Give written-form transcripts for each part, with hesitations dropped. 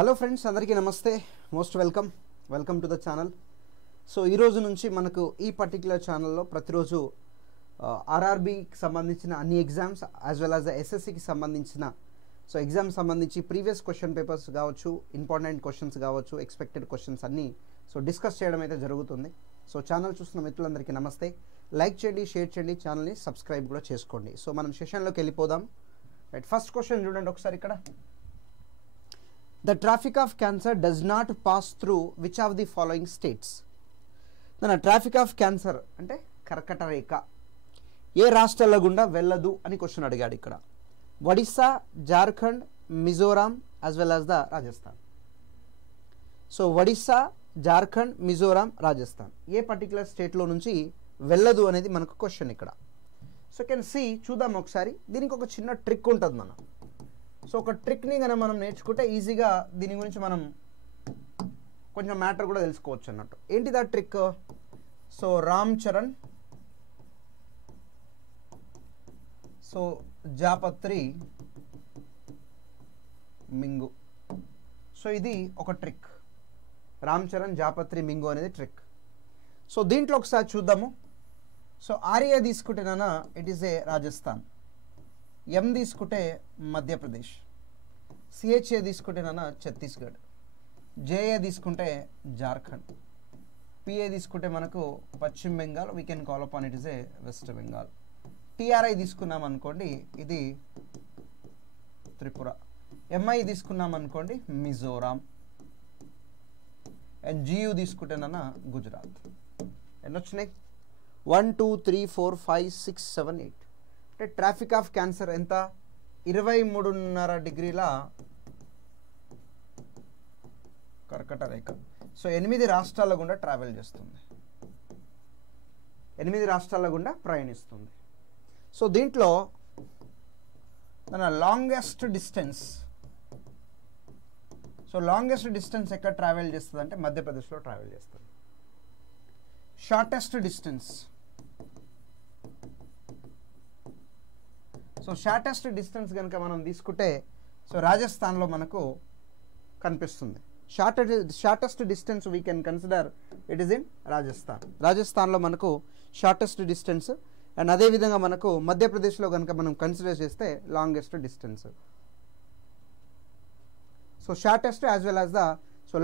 Hello friends, అందరికీ నమస్తే. Most welcome to the channel. So ఈరోజు నుంచి మనకు ఈ పర్టిక్యులర్ ఛానల్లో ప్రతిరోజు ఆర్ఆర్బీకి సంబంధించిన అన్ని ఎగ్జామ్స్ యాజ్ వెల్ యాజ్ ఎస్ఎస్సికి సంబంధించిన ఎగ్జామ్స్ సంబంధించి ప్రీవియస్ క్వశ్చన్ పేపర్స్ కావచ్చు, ఇంపార్టెంట్ క్వశ్చన్స్ కావచ్చు, ఎక్స్పెక్టెడ్ క్వశ్చన్స్ అన్నీ డిస్కస్ చేయడం అయితే జరుగుతుంది. సో ఛానల్ చూస్తున్న మిత్రులందరికీ నమస్తే. లైక్ చేయండి, షేర్ చేయండి, ఛానల్ని సబ్స్క్రైబ్ కూడా చేసుకోండి. సో మనం సెషన్లోకి వెళ్ళిపోదాం. రైట్, ఫస్ట్ క్వశ్చన్ చూడండి ఒకసారి ఇక్కడ. The traffic of cancer does not pass through which of the following states? Then traffic of cancer అంటే కర్కట రేఖ ఏ రాష్ట్రాల గుండా వెళ్ళదు అని క్వశ్చన్ అడిగాడు ఇక్కడ. Odisha, Jharkhand, Mizoram as well as the Rajasthan. So Odisha, Jharkhand, Mizoram, Rajasthan A particular స్టేట్లో నుంచి వెళ్ళదు అనేది మనకు క్వశ్చన్ ఇక్కడ. సో కెన్ సి చూద్దాం ఒకసారి. దీనికి ఒక చిన్న ట్రిక్ ఉంటుంది మనం. సో ఒక ట్రిక్ని కనుక మనం నేర్చుకుంటే ఈజీగా దీని గురించి మనం కొంచెం మ్యాటర్ కూడా తెలుసుకోవచ్చు అన్నట్టు. ఏంటిది ఆ trick? So Ram Charan, so జాపత్రి, మింగు. సో ఇది ఒక ట్రిక్. రామ్ చరణ్, జాపత్రి, మింగు అనేది ట్రిక్. సో దీంట్లో ఒకసారి చూద్దాము. సో ఆర్ఏ తీసుకుంటేనా it is a Rajasthan, M తీసుకుంటే మధ్యప్రదేశ్, సిహెచ్ఏ తీసుకుంటేనా ఛత్తీస్గఢ్, జేఏ తీసుకుంటే జార్ఖండ్, పిఏ తీసుకుంటే మనకు పశ్చిమ Bengal, we can call upon it is a west Bengal. TRI తీసుకున్నాం అనుకోండి ఇది త్రిపుర, ఎంఐ తీసుకున్నాం అనుకోండి మిజోరాం, అండ్ జియు తీసుకుంటేనా గుజరాత్. ఎన్ని వచ్చినాయి? 1 2 3 4 5 6 7 8. అంటే ట్రాఫిక్ ఆఫ్ క్యాన్సర్ ఎంత? 23.5 డిగ్రీల కర్కట రేఖ. సో 8 రాష్ట్రాల గుండా ట్రావెల్ చేస్తుంది, 8 రాష్ట్రాల గుండా ప్రయాణిస్తుంది. సో దీంట్లో మన longest distance, so longest distance ఎక్కడ ట్రావెల్ చేస్తుంది అంటే మధ్యప్రదేశ్లో ట్రావెల్ చేస్తుంది. Shortest distance, so shortest distance కనుక మనం తీసుకుంటే సో రాజస్థాన్లో మనకు కనిపిస్తుంది. Shortest distance we can consider it is in Rajasthan. రాజస్థాన్లో మనకు షార్టెస్ట్ డిస్టెన్స్. అండ్ అదేవిధంగా మనకు మధ్యప్రదేశ్లో కనుక మనం కన్సిడర్ చేస్తే longest distance. So shortest as well as the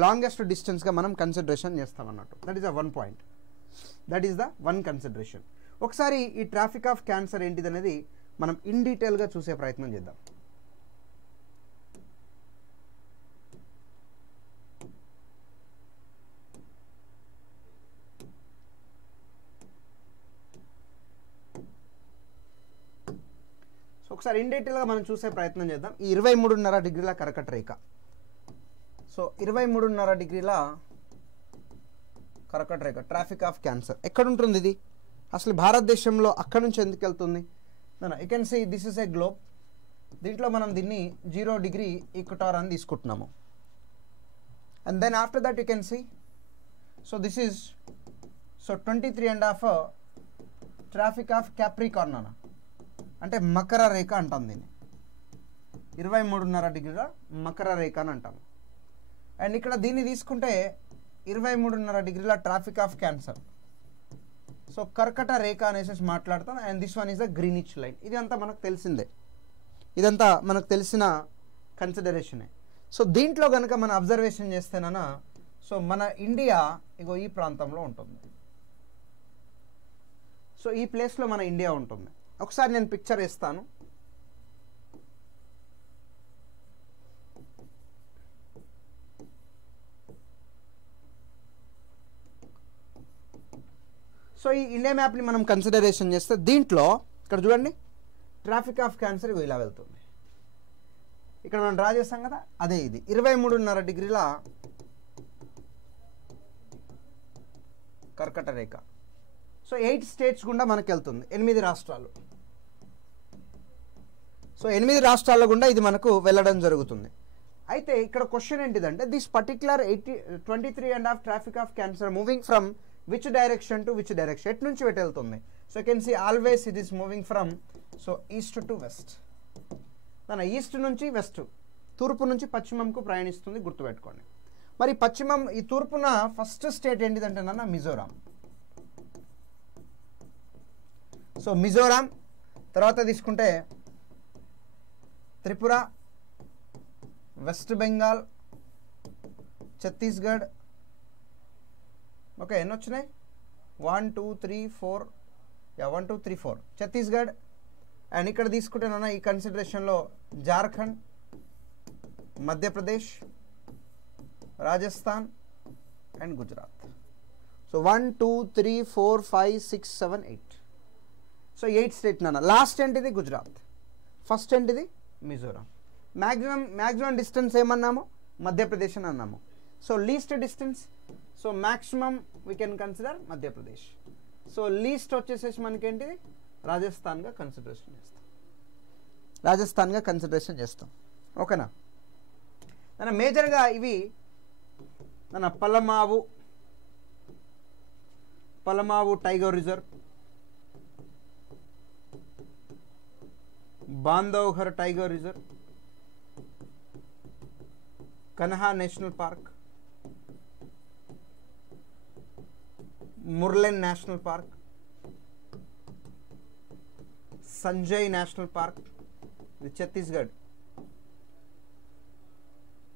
longest డిస్టెన్స్గా మనం కన్సిడరేషన్ చేస్తాం అన్నట్టు. That is the one point, that is the one consideration. ఒకసారి ఈ ట్రాఫిక్ ఆఫ్ క్యాన్సర్ ఏంటిది అనేది మనం ఇన్ డీటెయిల్గా చూసే ప్రయత్నం చేద్దాం. సో ఒకసారి ఇన్ డీటెయిల్గా మనం చూసే ప్రయత్నం చేద్దాం. ఈ 23.5 డిగ్రీల కర్కట రేఖ, సో 23.5 డిగ్రీల కర్కట రేఖ ట్రాఫిక్ ఆఫ్ క్యాన్సర్ ఎక్కడ ఉంటుంది? ఇది అసలు భారతదేశంలో అక్కడ నుంచి ఎందుకు వెళ్తుంది? You can see this is a globe. దీంట్లో మనం దీన్ని 0 డిగ్రీ ఈక్వటార్ అని తీసుకుంటున్నాము. And then after that you can see so this is 23.5 tropic of capricorn అన్న, అంటే మకర రేఖ అంటాం దీన్ని. 23.5 డిగ్రీల మకర రేఖ అని అంటాము. అండ్ ఇక్కడ దీన్ని తీసుకుంటే 23.5 డిగ్రీల ట్రాఫిక్ ఆఫ్ క్యాన్సర్, సో కర్కట రేఖ అనేసి మాట్లాడతాం. And this one is the Greenwich line. ఇదంతా మనకు తెలిసిందే, ఇదంతా మనకు తెలిసిన కన్సిడరేషనే. సో దీంట్లో కనుక మనం అబ్జర్వేషన్ చేస్తేనా సో మన ఇండియా ఇగో ఈ ప్రాంతంలో ఉంటుంది. సో ఈ ప్లేస్లో మన ఇండియా ఉంటుంది. ఒకసారి నేను పిక్చర్ వేస్తాను. సో ఈ ఇండియా మ్యాప్ని మనం కన్సిడరేషన్ చేస్తే దీంట్లో ఇక్కడ చూడండి ట్రాఫిక్ ఆఫ్ క్యాన్సర్ ఇలా వెళ్తుంది. ఇక్కడ మనం డ్రా చేస్తాం కదా, అదే ఇది 23.5 డిగ్రీల కర్కట రేఖ. సో 8 స్టేట్స్ గుండా మనకు వెళ్తుంది, 8 రాష్ట్రాలు. సో 8 రాష్ట్రాల గుండా ఇది మనకు వెళ్ళడం జరుగుతుంది. అయితే ఇక్కడ క్వశ్చన్ ఏంటిదంటే this particular 23.5 tropic of cancer moving from which direction to which direction, ఎటు నుంచి ఎటు వెళ్తుంది? So you can see always it is moving from so east to west. East నుంచి వెస్ట్ తూర్పు నుంచి పశ్చిమంకు ప్రయాణిస్తుంది, గుర్తుపెట్టుకోండి. మరి పశ్చిమం ఈ తూర్పున ఫస్ట్ స్టేట్ ఏంటిదంటే నాన్న మిజోరాం. సో మిజోరాం తర్వాత తీసుకుంటే త్రిపుర, వెస్ట్ బెంగాల్, ఛత్తీస్గఢ్. ఓకే, ఎన్ని వచ్చినాయి? 1 2 3 4 1 2 3 4 ఛత్తీస్గఢ్. అండ్ ఇక్కడ తీసుకుంటేనన్నా ఈ కన్సిడరేషన్లో Jharkhand, Madhya Pradesh, Rajasthan and Gujarat. So 1 2 3 4 5 6 7 8. So 8 state నాన్న. లాస్ట్ ఏంటిది? గుజరాత్. ఫస్ట్ ఏంటిది? మిజోరాం. మ్యాక్సిమం డిస్టెన్స్ ఏమన్నాము? మధ్యప్రదేశ్ అని అన్నాము. So least distance, so maximum we can consider Madhya Pradesh. So least వచ్చేసేసి మనకేంటిది? రాజస్థాన్గా కన్సిడరేషన్ చేస్తాం. ఓకేనా? మన మేజర్గా ఇవి మన Palamau tiger reserve, Bandhavgarh tiger reserve, Kanha national park, Murlen national park, Sanjay national park, ఇది ఛత్తీస్గఢ్,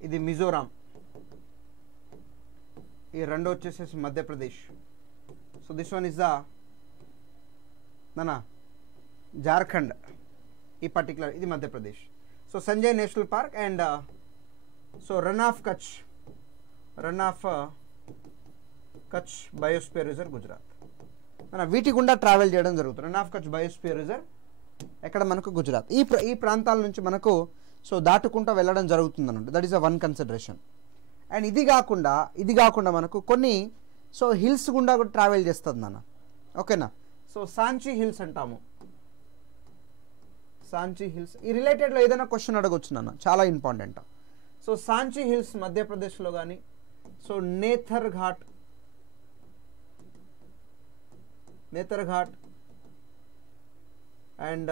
ఇది మిజోరాం, ఈ రెండు వచ్చేసేసి Madhya Pradesh. So this one is the Jharkhand, ఈ పర్టికులర్ ఇది Madhya Pradesh. So Sanjay national park and so Rann of Kutch biosphere reserve Gujarat. వీటి గుండా ట్రావెల్ చేయడం జరుగుతుంది. Rann of Kutch biosphere reserve ఎక్కడ మనకు? గుజరాత్. ఈ ప్రాంతాల నుంచి మనకు సో దాటుకుంటూ వెళ్ళడం జరుగుతుంది అన్నట్టు. That is a one consideration. And ఇది కాకుండా మనకు కొన్ని సో హిల్స్ గుండా కూడా ట్రావెల్ చేస్తుంది నాన్న. ఓకేనా? సో సాంచి హిల్స్ అంటాము. సాంచి హిల్స్ ఈ రిలేటెడ్లో ఏదైనా క్వశ్చన్ అడగొచ్చు నాన్న, చాలా ఇంపార్టెంట్. సో సాంచి హిల్స్ మధ్యప్రదేశ్లో కానీ, so Netarhat and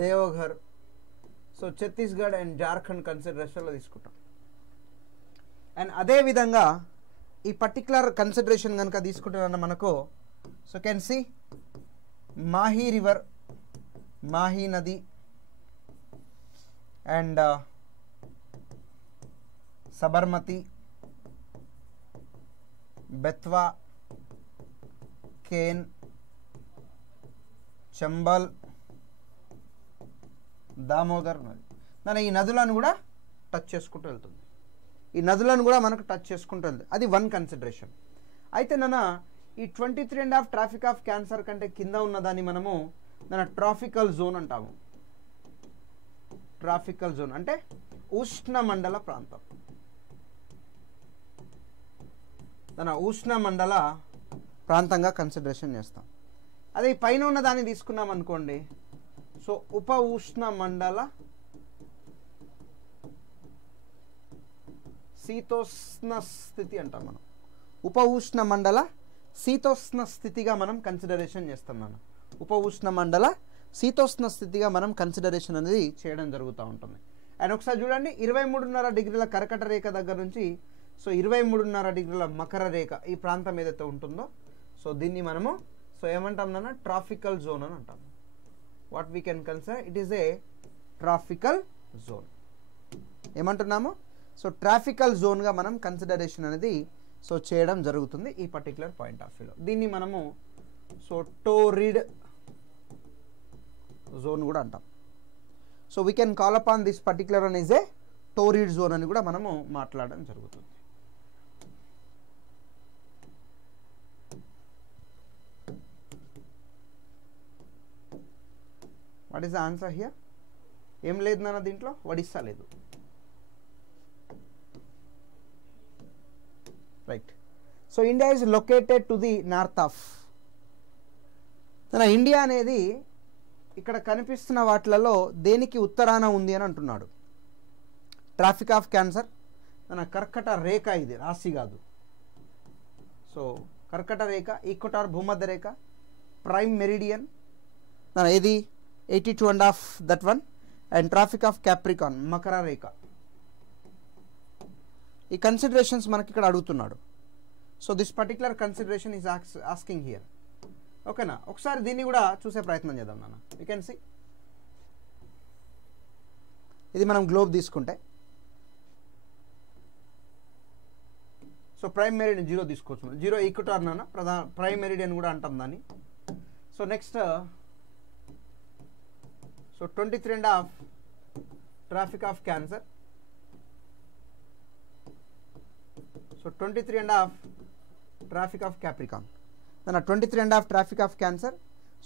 Deoghar, so Chhattisgarh and Jharkhand కన్సిడరేషన్లో తీసుకుంటాం. అండ్ అదేవిధంగా ఈ పర్టికులర్ కన్సిడరేషన్ కనుక తీసుకుంటున్న మనకు so can see Mahi river, Mahi నది అండ్ సబర్మతి, బెత్వా, కేన్, చంబల్, దామోదర్ నది. ఈ నదులను కూడా టచ్ చేసుకుంటూ వెళ్తుంది. ఈ నదులను కూడా మనకు టచ్ చేసుకుంటూ వెళ్తుంది. అది వన్ కన్సిడరేషన్. అయితే ఈ 23.5 ట్రాఫిక్ ఆఫ్ క్యాన్సర్ కంటే కింద ఉన్నదాన్ని మనము ట్రాఫికల్ జోన్ అంటాము. ట్రాఫికల్ జోన్ అంటే ఉష్ణమండల ప్రాంతం. ఉష్ణమండల ప్రాంతంగా కన్సిడరేషన్ చేస్తాం. అదే పైన ఉన్న దాన్ని తీసుకున్నాం అనుకోండి, సో ఉప ఉష్ణమండల శీతోష్ణ స్థితి అంటాం మనం. ఉప ఉష్ణమండల శీతోష్ణ స్థితిగా మనం కన్సిడరేషన్ చేస్తాం మనం. ఉప ఉష్ణమండల శీతోష్ణ స్థితిగా మనం కన్సిడరేషన్ అనేది చేయడం జరుగుతూ ఉంటుంది. అండ్ ఒకసారి చూడండి, 23.5 డిగ్రీల కర్కట రేఖ దగ్గర నుంచి సో 23.5 డిగ్రీల మకర రేఖ ఈ ప్రాంతం ఏదైతే ఉంటుందో సో దీన్ని మనము సో ఏమంటాం నాన్న? ట్రాఫికల్ జోన్ అని అంటాం. What we can consider it is a tropical zone. ఏమంటున్నాము? సో ట్రాఫికల్ జోన్గా మనం కన్సిడరేషన్ అనేది సో చేయడం జరుగుతుంది ఈ పర్టికులర్ పాయింట్ ఆఫ్ వ్యూలో. దీన్ని మనము సో టోరిడ్ జోన్ కూడా అంటాం. So we can call upon this particular one is a torrid zone అని కూడా మనము మాట్లాడడం జరుగుతుంది. What is the answer here? ఏం లేదు నాన్న దీంట్లో, వడిస్తా లేదు. Right. So India is located to the north of. India అనేది ఇక్కడ కనిపిస్తున్న వాటిలలో దేనికి ఉత్తరాన ఉంది అని అంటున్నాడు. ట్రాఫిక్ ఆఫ్ క్యాన్సర్ కర్కట రేఖ, ఇది రాశి కాదు. సో కర్కట రేఖ, ఈక్వటార్ భూమధ్య రేఖ, ప్రైమ్ మెరిడియన్ ఏది 82.5 that one. And tropic of Capricorn Makar రేఖ. ఈ కన్సిడరేషన్స్ మనకి ఇక్కడ అడుగుతున్నాడు. So this particular consideration is asking here. ఓకేనా, ఒకసారి దీన్ని కూడా చూసే ప్రయత్నం చేద్దాం నాన్న. యూ కెన్ సీ ఇది మనం గ్లోబ్ తీసుకుంటే సో ప్రైమ్ మెరిడియన్ 0 తీసుకోవచ్చు. 0 ఈక్వటార్ నాన్న, ప్రైమ్ మెరిడియన్ కూడా అంటాం దాన్ని. So next so 23.5 tropic of cancer. So 23.5 tropic of Capricorn. దాని 23.5 tropic of cancer.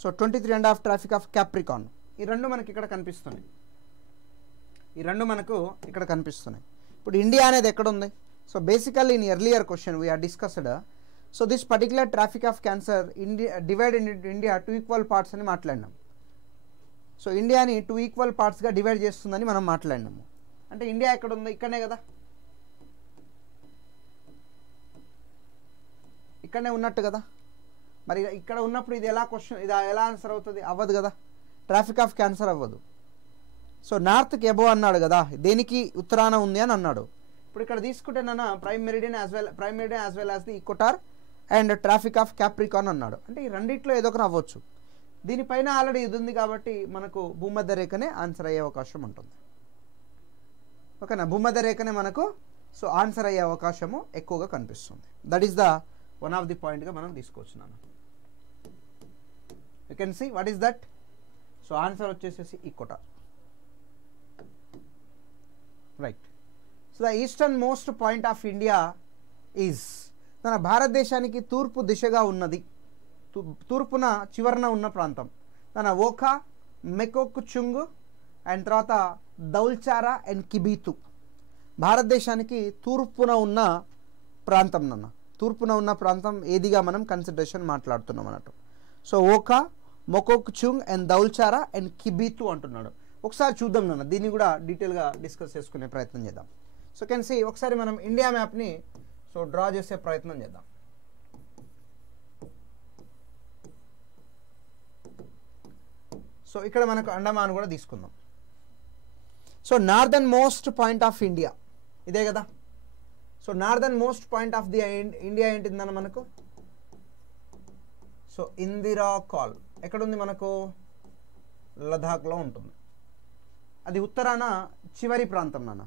So 23.5 tropic of Capricorn. ఈ రెండు మనకి ఇక్కడ కనిపిస్తున్నాయి. ఇప్పుడు ఇండియా అనేది ఎక్కడ ఉంది? So basically in earlier question we are discussed. So this particular tropic of Cancer divide in India 2 equal parts అని మాట్లాడినాం. సో ఇండియాని 2 ఈక్వల్ పార్ట్స్గా డివైడ్ చేస్తుందని మనం మాట్లాడినాము. అంటే ఇండియా ఎక్కడ ఉంది? ఇక్కడనే కదా, ఇక్కడనే ఉన్నట్టు కదా. మరి ఇక్కడ ఉన్నప్పుడు ఇది ఎలా ఎలా ఆన్సర్ అవుతుంది? అవ్వదు కదా, ట్రాఫిక్ ఆఫ్ క్యాన్సర్ అవ్వదు. సో నార్త్కి ఎబో అన్నాడు కదా, దేనికి ఉత్తరాన ఉంది అని అన్నాడు. ఇప్పుడు ఇక్కడ తీసుకుంటే నాన్న prime meridian as well as the equator and tropic of capricorn అన్నాడు. అంటే ఈ రెండిట్లో ఏదో ఒకటి అవ్వచ్చు. దీనిపైన ఆల్రెడీ ఇది ఉంది కాబట్టి మనకు భూమధ్య రేఖనే ఆన్సర్ అయ్యే అవకాశం ఉంటుంది. ఓకేనా, భూమధ్య రేఖనే మనకు సో ఆన్సర్ అయ్యే అవకాశము ఎక్కువగా కనిపిస్తుంది. That is the one of the పాయింట్గా మనం తీసుకోవచ్చు నాన్న. You can see what is that. So answer వచ్చేసేసి equator. Right. So the eastern most point of India is, తన భారతదేశానికి తూర్పు దిశగా ఉన్నది, తూర్పున చివరన ఉన్న ప్రాంతం. తన ఓఖా, మెకోక్చుంగ్ అండ్ తర్వాత దౌల్చారా అండ్ కిబీతు. భారతదేశానికి తూర్పున ఉన్న ప్రాంతం నాన్న. తూర్పున ఉన్న ప్రాంతం ఏదిగా మనం కన్సిడరేషన్ మాట్లాడుతున్నాం అన్నట్టు. సో ఓఖా, మొకోక్చుంగ్ అండ్ దౌల్చారా అండ్ కిబీతు అంటున్నాడు. ఒకసారి చూద్దాం నాన్న, దీన్ని కూడా డీటెయిల్గా డిస్కస్ చేసుకునే ప్రయత్నం చేద్దాం. సో కెన్ సీ ఒకసారి మనం ఇండియా మ్యాప్ని సో డ్రా చేసే ప్రయత్నం చేద్దాం. సో ఇక్కడ మనకు అండమాన్ కూడా తీసుకుందాం. So northern most point of India ఇదే కదా. So northern most point of the India ఏంటిందన్న మనకు? సో ఇందిరా కాల్ ఎక్కడుంది మనకు? లదాఖ్లో ఉంటుంది. అది ఉత్తరాన చివరి ప్రాంతం నాన్న,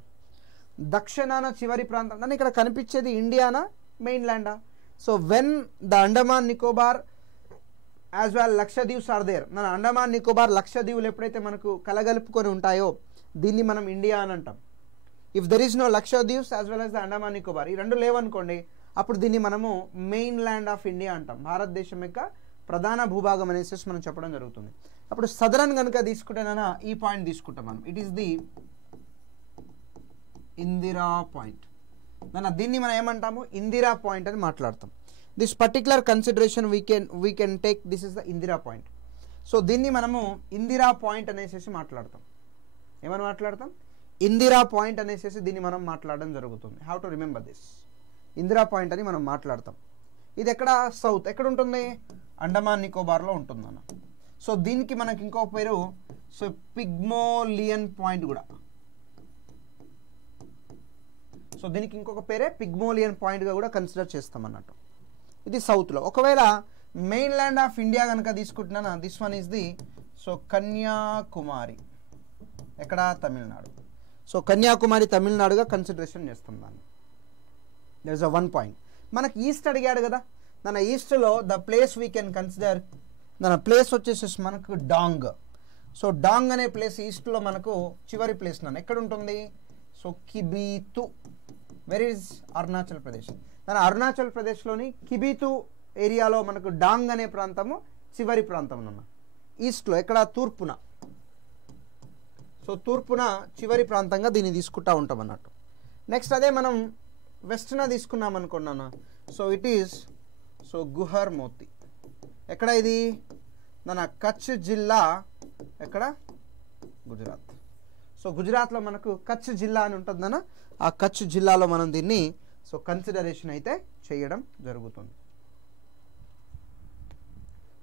దక్షిణాన చివరి ప్రాంతం నాన్న. ఇక్కడ కనిపించేది ఇండియానా మెయిన్ ల్యాండా? So when the Andaman Nicobar as well Lakshadweeps are there. మన అండమాన్ నికోబార్ లక్షద్వీపులు ఎప్పుడైతే మనకు కలగలుపుకొని ఉంటాయో దీన్ని మనం ఇండియా అని అంటాం. If there is no Lakshadweeps as well as the Andaman Nicobar, ఈ రెండు లేవనుకోండి, అప్పుడు దీన్ని మనము మెయిన్ ల్యాండ్ ఆఫ్ ఇండియా అంటాం. భారతదేశం యొక్క ప్రధాన భూభాగం అనేసి మనం చెప్పడం జరుగుతుంది. అప్పుడు సదరన్ కనుక తీసుకుంటేనా ఈ పాయింట్ తీసుకుంటాం మనం. It is the Indira point. దీన్ని మనం ఏమంటాము? ఇందిరా పాయింట్ అని మాట్లాడతాం. This particular consideration we can take this is the Indira point. So దీన్ని మనము ఇందిరా పాయింట్ అనేసి మాట్లాడతాం. ఏమని మాట్లాడతాం? ఇందిరా పాయింట్ అనేసి దీన్ని మనం మాట్లాడడం జరుగుతుంది. How to remember this? Indira point అని మనం మాట్లాడతాం. ఇది ఎక్కడ? సౌత్. ఎక్కడ ఉంటుంది? అండమాన్ నికోబార్లో ఉంటుంది అన్న. సో దీనికి మనకి ఇంకో పేరు సో పిగ్మోలియన్ పాయింట్ కూడా. సో దీనికి ఇంకొక పేరే పిగ్మోలియన్ పాయింట్గా కూడా కన్సిడర్ చేస్తాం అన్నట్టు. ఇది సౌత్లో. ఒకవేళ మెయిన్ ల్యాండ్ ఆఫ్ ఇండియా కనుక తీసుకుంటున్నా, this one is the so Kanyakumari. ఎక్కడ? తమిళనాడు. సో కన్యాకుమారి తమిళనాడుగా కన్సిడరేషన్ చేస్తాం దాన్ని. There is a one point. మనకి ఈస్ట్ అడిగాడు కదా, మన ఈస్ట్లో the place we can consider, మన ప్లేస్ వచ్చేసి మనకు డాంగ్. సో డాంగ్ అనే ప్లేస్ ఈస్ట్లో మనకు చివరి ప్లేస్ నన్ను ఎక్కడ ఉంటుంది? So Kibithu. Where is? Arunachal Pradesh. మన అరుణాచల్ ప్రదేశ్లోని కిబీతు ఏరియాలో మనకు డాంగ్ అనే ప్రాంతము చివరి ప్రాంతం అన్న ఈస్ట్లో. ఎక్కడ? తూర్పున. సో తూర్పున చివరి ప్రాంతంగా దీన్ని తీసుకుంటా ఉంటాం అన్నట్టు. నెక్స్ట్ అదే మనం వెస్ట్న తీసుకున్నాం అనుకున్నాను. So it is so Guhar Moti. ఎక్కడ ఇది? మన కచ్ జిల్లా. ఎక్కడ? గుజరాత్. సో గుజరాత్లో మనకు కచ్ జిల్లా అని ఉంటుందన్న. ఆ కచ్ జిల్లాలో మనం దీన్ని సో కన్సిడరేషన్ అయితే చేయడం జరుగుతుంది.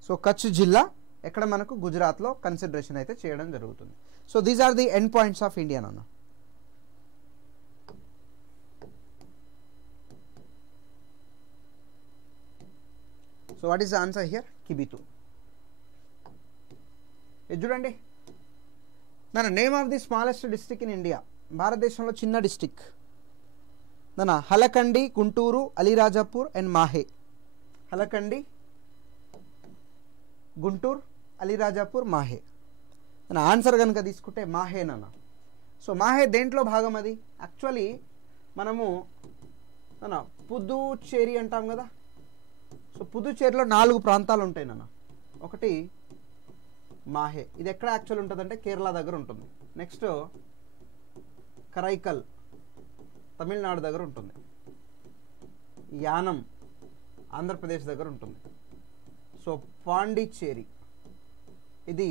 సో కచ్ జిల్లా ఎక్కడ? మనకు గుజరాత్లో కన్సిడరేషన్ అయితే చేయడం జరుగుతుంది. So these are the end points of India నాన్న. So what is the answer here? Kibithu. ఇది చూడండి నాన్న, name of the smallest district in India. భారతదేశంలో చిన్న డిస్ట్రిక్ట్ నాన్న, హలకండి, గుంటూరు, అలీరాజపూర్ అండ్ మాహే. హలకండి, గుంటూరు, అలీరాజపూర్, మాహే. నా ఆన్సర్ కనుక తీసుకుంటే మాహే నాన్న. సో మాహే దేంట్లో భాగం అది? యాక్చువల్లీ మనము నాన్న పుదుచ్చేరి అంటాం కదా. సో పుదుచ్చేరిలో 4 ప్రాంతాలు ఉంటాయి నాన్న. ఒకటి మాహే, ఇది ఎక్కడ యాక్చువల్ ఉంటుందంటే కేరళ దగ్గర ఉంటుంది. నెక్స్ట్ కరైకల్, తమిళనాడు దగ్గర ఉంటుంది. యానం, ఆంధ్రప్రదేశ్ దగ్గర ఉంటుంది. సో పాండిచ్చేరి, ఇది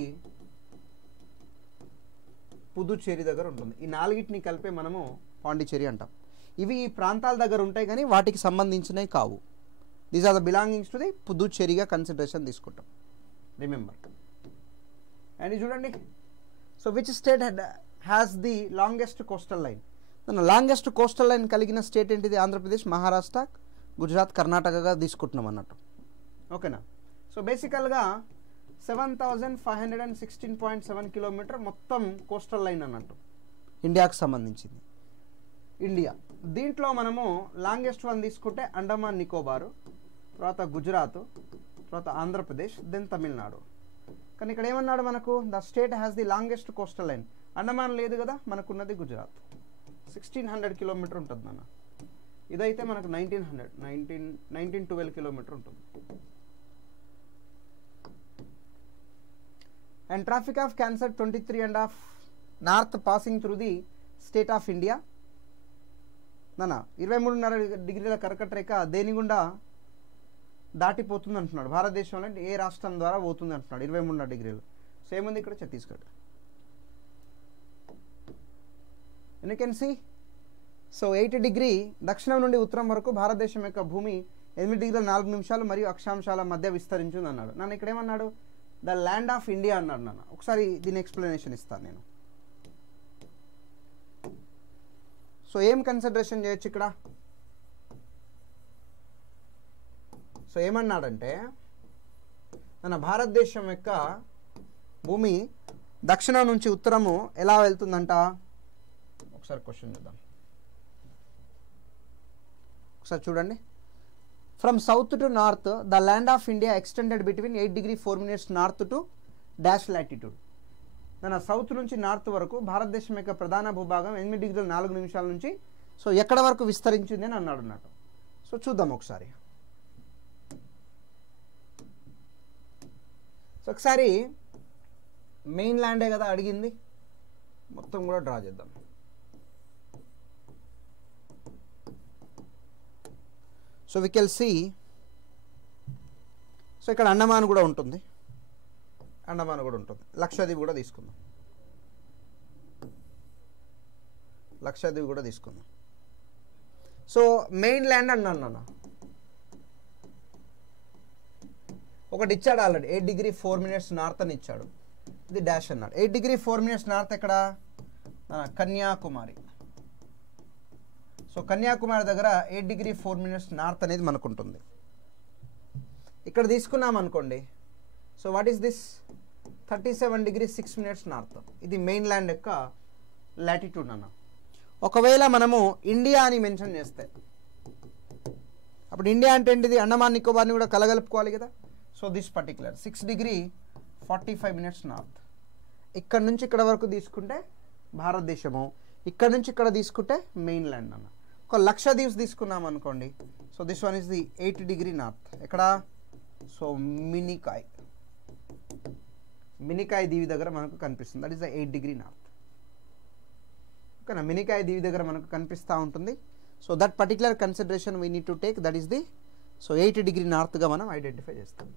పుదుచ్చేరి దగ్గర ఉంటుంది. ఈ 4టిని కలిపే మనము పాండిచ్చేరి అంటాం. ఇవి ఈ ప్రాంతాల దగ్గర ఉంటాయి కానీ వాటికి సంబంధించినవి కావు. These are the belongings to the పుదుచ్చేరిగా కన్సిడరేషన్ తీసుకుంటాం. రిమెంబర్. అండ్ చూడండి, so which state has the longest coastal line? Longest coastal line కలిగిన స్టేట్ ఏంటిది? ఆంధ్రప్రదేశ్, మహారాష్ట్ర, గుజరాత్, కర్ణాటకగా తీసుకుంటున్నాం అన్నట్టు. ఓకేనా? సో బేసికల్గా 7516.7 కిలోమీటర్ మొత్తం కోస్టల్ లైన్ అన్నట్టు ఇండియాకు సంబంధించింది. ఇండియా దీంట్లో మనము లాంగెస్ట్ వన్ తీసుకుంటే అండమాన్ నికోబారు, తర్వాత గుజరాత్, తర్వాత ఆంధ్రప్రదేశ్, దెన్ తమిళనాడు. కానీ ఇక్కడ ఏమన్నాడు మనకు? The state has the longest coastal line. Andaman లేదు కదా, మనకున్నది గుజరాత్. 1600 కిలోమీటర్ ఉంటుంది నాన్న. ఇదైతే మనకు 1912 కిలోమీటర్ ఉంటుంది. And tropic of cancer 23.5 north passing through the state of India. నాన్న 23.5 డిగ్రీల కర్కట రేఖ దేని గుండా దాటిపోతుంది అంటున్నాడు? భారతదేశంలో ఏ రాష్ట్రం ద్వారా పోతుంది అంటున్నాడు? 23.5 డిగ్రీలు. సో ఏముంది ఇక్కడ? Chhattisgarh. You can see. So 80 degree దక్షిణం నుండి ఉత్తరం వరకు భారతదేశం యొక్క భూమి 8 డిగ్రీల 4 నిమిషాలు మరియు అక్షాంశాల మధ్య విస్తరించింది అన్నాడు. నన్ను ఇక్కడ ఏమన్నాడు? ద ల్యాండ్ ఆఫ్ ఇండియా అన్నాడు నాన్న. ఒకసారి దీని ఎక్స్ప్లెనేషన్ ఇస్తాను నేను. సో ఏం కన్సిడరేషన్ చేయొచ్చు ఇక్కడ? సో ఏమన్నాడంటే మన భారతదేశం యొక్క భూమి దక్షిణం నుంచి ఉత్తరము ఎలా వెళ్తుందంట? ఒకసారి క్వశ్చన్ చూద్దాం. ఒకసారి చూడండి. From south to north the land of India extended between 8 degree 4 minutes north to dash latitude. మన సౌత్ నుంచి నార్త్ వరకు భారతదేశం యొక్క ప్రధాన భూభాగం 8 డిగ్రీల 4 నిమిషాల నుంచి సో ఎక్కడ వరకు విస్తరించింది అని అన్నాడు అన్నట్టు. సో చూద్దాం ఒకసారి. సో ఒకసారి మెయిన్ ల్యాండే కదా అడిగింది, మొత్తం కూడా డ్రా చేద్దాం. So we can see. So ఇక్కడ అండమాన్ కూడా ఉంటుంది, లక్షద్వీప్ కూడా తీసుకుందాం. సో మెయిన్ ల్యాండ్ అన్నాను నాన్న. ఒకటి ఇచ్చాడు ఆల్రెడీ, 8 డిగ్రీ 4 మినిట్స్ నార్త్ అని ఇచ్చాడు. ఇది డాష్ అన్నాడు. 8 డిగ్రీ 4 మినిట్స్ నార్త్ ఎక్కడ? కన్యాకుమారి. సో కన్యాకుమారి దగ్గర 8 డిగ్రీ 4 మినిట్స్ నార్త్ అనేది మనకు ఉంటుంది. ఇక్కడ తీసుకున్నాం అనుకోండి. So what is this? 37 degree 6 minutes north. ఇది మెయిన్ ల్యాండ్ యొక్క లాటిట్యూడ్ అన్న. ఒకవేళ మనము ఇండియా అని మెన్షన్ చేస్తే అప్పుడు ఇండియా అంటే ఏంటిది? అండమాన్ నికోబార్ని కూడా కలగలుపుకోవాలి కదా. So this particular 6 degree 45 minutes north. ఇక్కడ నుంచి ఇక్కడ వరకు తీసుకుంటే భారతదేశము, ఇక్కడ నుంచి ఇక్కడ తీసుకుంటే మెయిన్ ల్యాండ్ అన్న. ఒక లక్షద్వీప్స్ తీసుకున్నాం అనుకోండి. So this one is the 8 degree north. ఎక్కడ? సో మినికాయ్ దీవి దగ్గర మనకు కనిపిస్తుంది. That is the 8 degree north. ఓకేనా? మినికాయ్ దీవి దగ్గర మనకు కనిపిస్తూ ఉంటుంది. So that particular consideration we need to take. That is the 8 degree నార్త్గా మనం ఐడెంటిఫై చేస్తాం.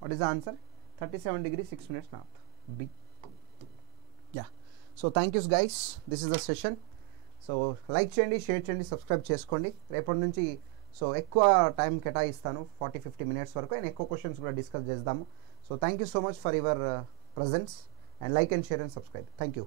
What is the answer? 37 degree 6 minutes north, B. Yeah. So thank you guys, this is the session. So like చేయండి, share చేయండి, subscribe చేసుకోండి. రేపటి నుంచి so ఎక్కువ time కేటాయిస్తాను, 40-50 మినిట్స్ వరకు, అండ్ ఎక్కువ క్వశ్చన్స్ కూడా డిస్కస్ చేద్దాము. So thank you so much for your presence, and like and share and subscribe. Thank you.